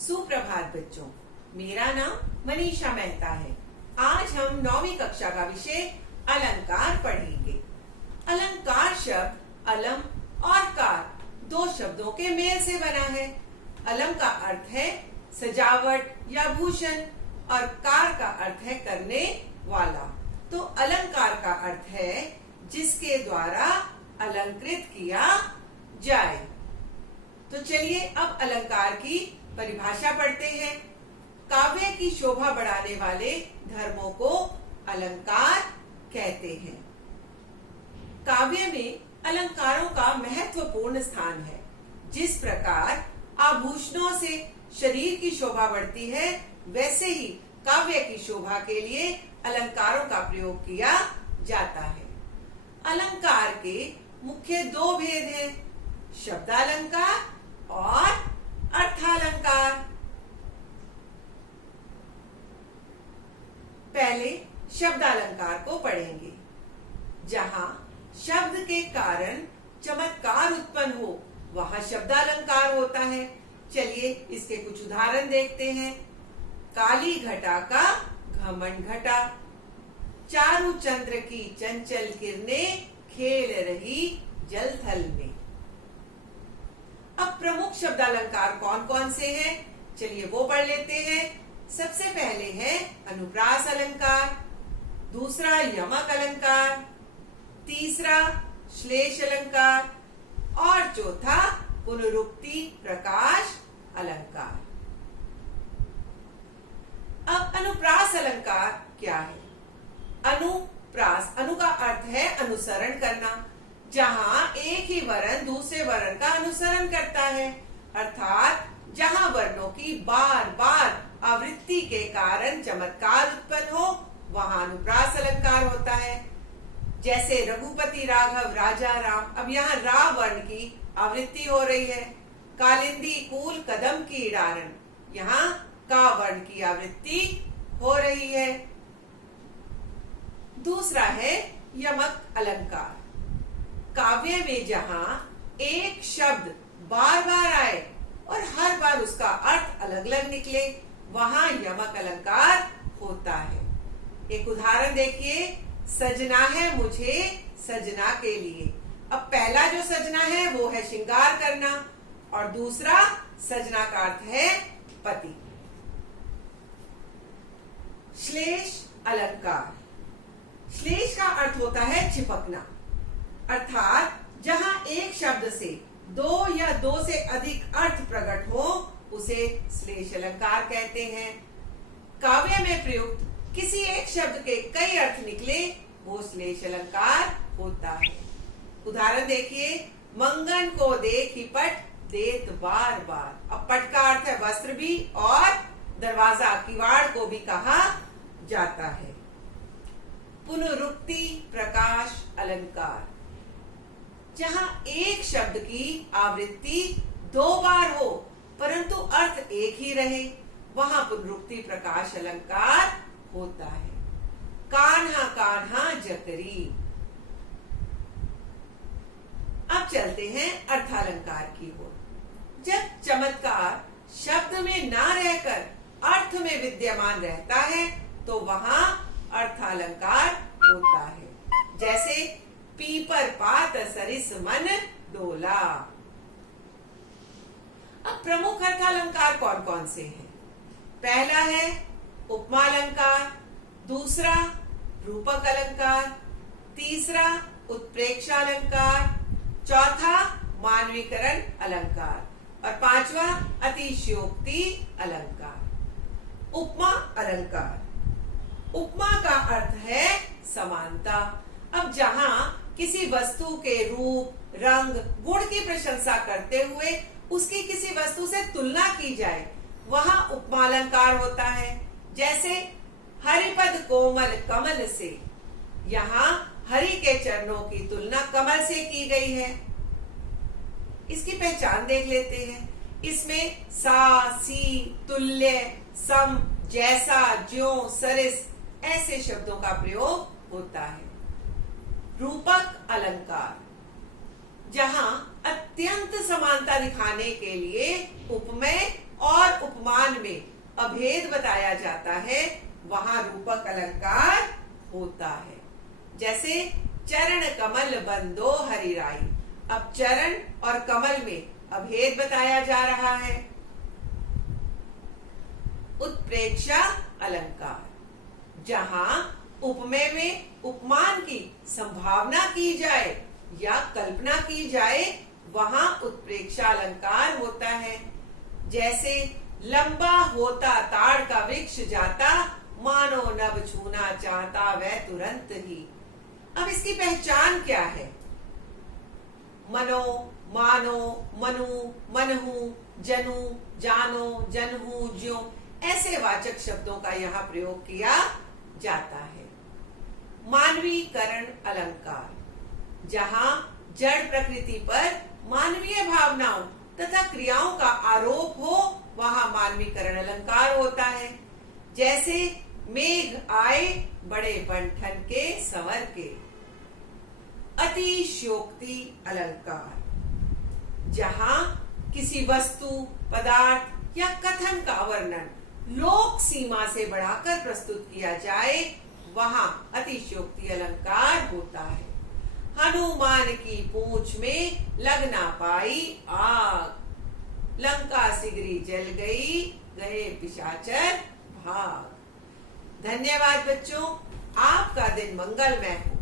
सुप्रभात बच्चों, मेरा नाम मनीषा मेहता है। आज हम 9वीं कक्षा का विषय अलंकार पढ़ेंगे। अलंकार शब्द अलम और कार दो शब्दों के मेल से बना है। अलम का अर्थ है सजावट या भूषण और कार का अर्थ है करने वाला। तो अलंकार का अर्थ है जिसके द्वारा अलंकृत किया जाए। तो चलिए अब अलंकार की परिभाषा पढ़ते हैं। काव्य की शोभा बढ़ाने वाले धर्मों को अलंकार कहते हैं। काव्य में अलंकारों का महत्वपूर्ण स्थान है। जिस प्रकार आभूषणों से शरीर की शोभा बढ़ती है, वैसे ही काव्य की शोभा के लिए अलंकारों का प्रयोग किया जाता है। अलंकार के मुख्य दो भेद हैं, शब्दालंकार और अर्थालंकार। पहले शब्दालंकार को पढ़ेंगे। जहां शब्द के कारण चमत्कार उत्पन्न हो, वहां शब्दालंकार होता है। चलिए इसके कुछ उदाहरण देखते हैं। काली घटा का घमंड घटा, चारु चंद्र की चंचल किरणें खेल रही जल थल में। अब प्रमुख शब्दालंकार कौन कौन से हैं? चलिए वो पढ़ लेते हैं। सबसे पहले है अनुप्रास अलंकार, दूसरा यमक अलंकार, तीसरा श्लेष अलंकार और चौथा पुनरुक्ति प्रकाश अलंकार। अब अनुप्रास अलंकार क्या है? अनुप्रास, अनु का अर्थ है अनुसरण करना, जहां एक ही वर्ण दूसरे वर्ण का अनुसरण करता है। अर्थात जहां वर्णों की बार बार आवृत्ति के कारण चमत्कार उत्पन्न हो, वहां अनुप्रास अलंकार होता है। जैसे रघुपति राघव राजा राम, अब यहाँ रा वर्ण की आवृत्ति हो रही है। कालिंदी कूल कदम की डारण, यहाँ का वर्ण की आवृत्ति हो रही है। दूसरा है यमक अलंकार। काव्य में जहां एक शब्द बार बार आए और हर बार उसका अर्थ अलग अलग निकले, वहां यमक अलंकार होता है। एक उदाहरण देखिए, सजना है मुझे सजना के लिए। अब पहला जो सजना है वो है श्रृंगार करना और दूसरा सजना का अर्थ है पति। श्लेष अलंकार, श्लेष का अर्थ होता है चिपकना, अर्थात जहां एक शब्द से दो या दो से अधिक अर्थ प्रकट हो, उसे श्लेष अलंकार कहते हैं। काव्य में प्रयुक्त किसी एक शब्द के कई अर्थ निकले, वो श्लेष अलंकार होता है। उदाहरण देखिए, मंगन को देखी पट देत बार बार। अब पट का अर्थ है वस्त्र भी और दरवाजा किवाड़ को भी कहा जाता है। पुनरुक्ति प्रकाश अलंकार, जहां एक शब्द की आवृत्ति दो बार हो परंतु अर्थ एक ही रहे, वहां पुनरुक्ति प्रकाश अलंकार होता है। कान्हा कान्हा जकरी। अब चलते हैं अर्थालंकार की ओर। जब चमत्कार शब्द में ना रहकर अर्थ में विद्यमान रहता है, तो वहां अर्थालंकार होता है। जैसे पीपर पात सरिस मन डोला। अब प्रमुख अर्थालंकार कौन कौन से हैं? पहला है उपमा अलंकार, दूसरा रूपक अलंकार, तीसरा उत्प्रेक्षा अलंकार, चौथा मानवीकरण अलंकार और पांचवा अतिशयोक्ति अलंकार। उपमा अलंकार, उपमा का अर्थ है समानता। अब जहां किसी वस्तु के रूप, रंग, गुण की प्रशंसा करते हुए उसकी किसी वस्तु से तुलना की जाए, वहां उपमा अलंकार होता है। जैसे हरिपद कोमल कमल से, यहाँ हरि के चरणों की तुलना कमल से की गई है। इसकी पहचान देख लेते हैं। इसमें सा, सी, तुल्य, सम, जैसा, ज्यों, सरिस ऐसे शब्दों का प्रयोग होता है। रूपक अलंकार, जहां अत्यंत समानता दिखाने के लिए उपमेय और उपमा अभेद बताया जाता है वहां रूपक अलंकार होता है। जैसे चरण कमल बंदो हरिराई, अब चरण और कमल में अभेद बताया जा रहा है। उत्प्रेक्षा अलंकार, जहां उपमेय में उपमान की संभावना की जाए या कल्पना की जाए वहां उत्प्रेक्षा अलंकार होता है। जैसे लंबा होता ताड़ का वृक्ष जाता, मानो नभ छूना चाहता वह तुरंत ही। अब इसकी पहचान क्या है? मनो, मानो, मनु, मनहु, जनु, जानो, जनहु, ज्यों ऐसे वाचक शब्दों का यहाँ प्रयोग किया जाता है। मानवीकरण अलंकार, जहां जड़ प्रकृति पर मानवीय भावनाओं तथा क्रियाओं का आरोप हो वहां मानवीकरण अलंकार होता है। जैसे मेघ आए बड़े बंठन के संवर के। अतिशयोक्ति अलंकार, जहां किसी वस्तु, पदार्थ या कथन का वर्णन लोक सीमा से बढ़ाकर प्रस्तुत किया जाए वहां अतिशयोक्ति अलंकार होता है। हनुमान की पूंछ में लग ना पाई आग, लंका सिगरी जल गई, गए पिशाचर भाग। धन्यवाद बच्चों, आपका दिन मंगलमय हो।